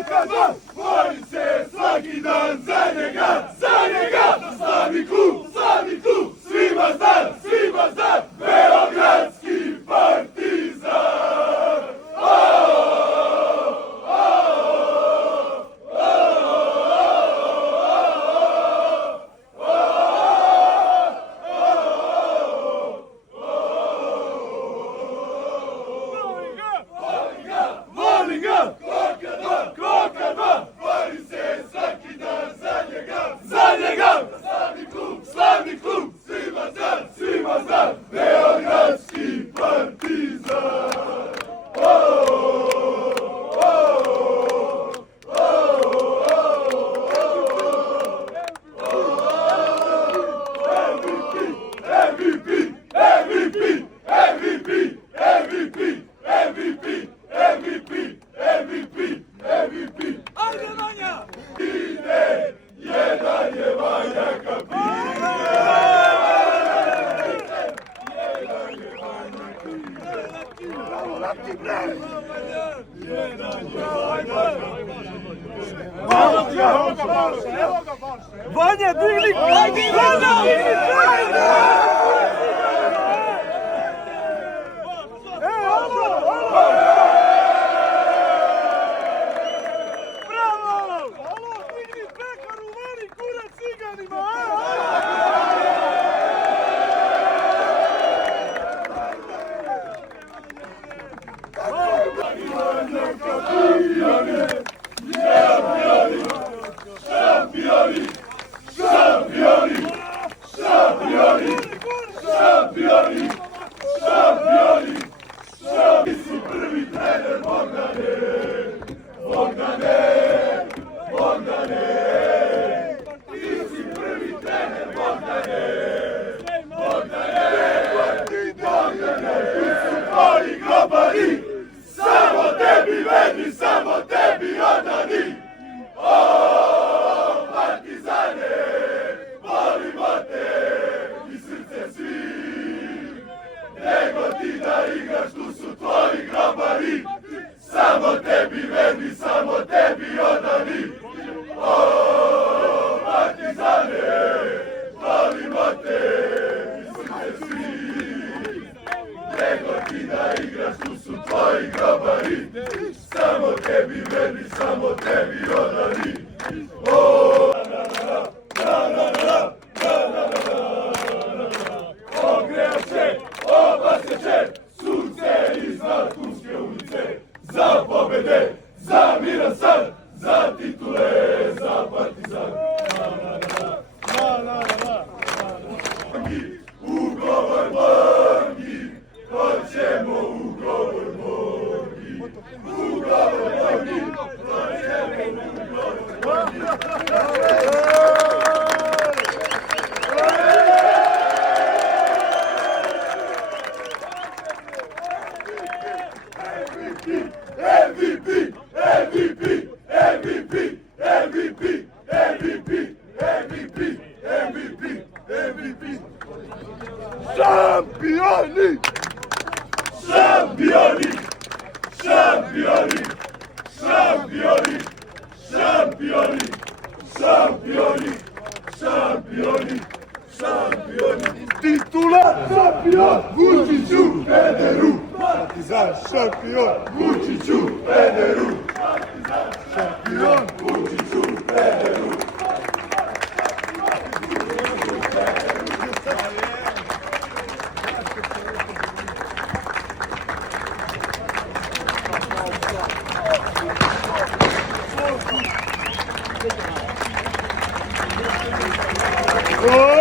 Kokaban, bori se svaki dan za njega, slavi klub, svima znan, beogradski Partizan. Volim ga, Kokaban, bori se svaki dan za njega, slavni klub, svima znan, beogradski Partizan. MVP. Ajde, Vanja! Ide, jedan je Vanja kapitan. Vanja, digni! Šampioni, ti si prvi trener Bogdane, ti si prvi trener Bogdane, ti su tvori grobari, samo tebi verni, samo tebi odani. O, Partizane, volimo te i srce svi, nego ti da igraš, tu su tvoji grobari, samo tebi verni, samo tebi odani. O, Partizane, volimo te i srce svi, nego ti da igraš, tu su tvoji grobari, samo tebi verni, samo tebi odani. O, ogrejaše, obaseće, sunce iznad Turske ulice, za pobede, za miran san, za titule, za Partizan. Ugovor Borgi, hoćemo ugovor Borgi, ugovor Borgi, hoćemo ugovor Borgi. Šampioni, titula šampion, Vučiću, Pederu, Partizan šampion, Vučiću, Pederu, Partizan šampion, Vučiću, Pederu. Oh!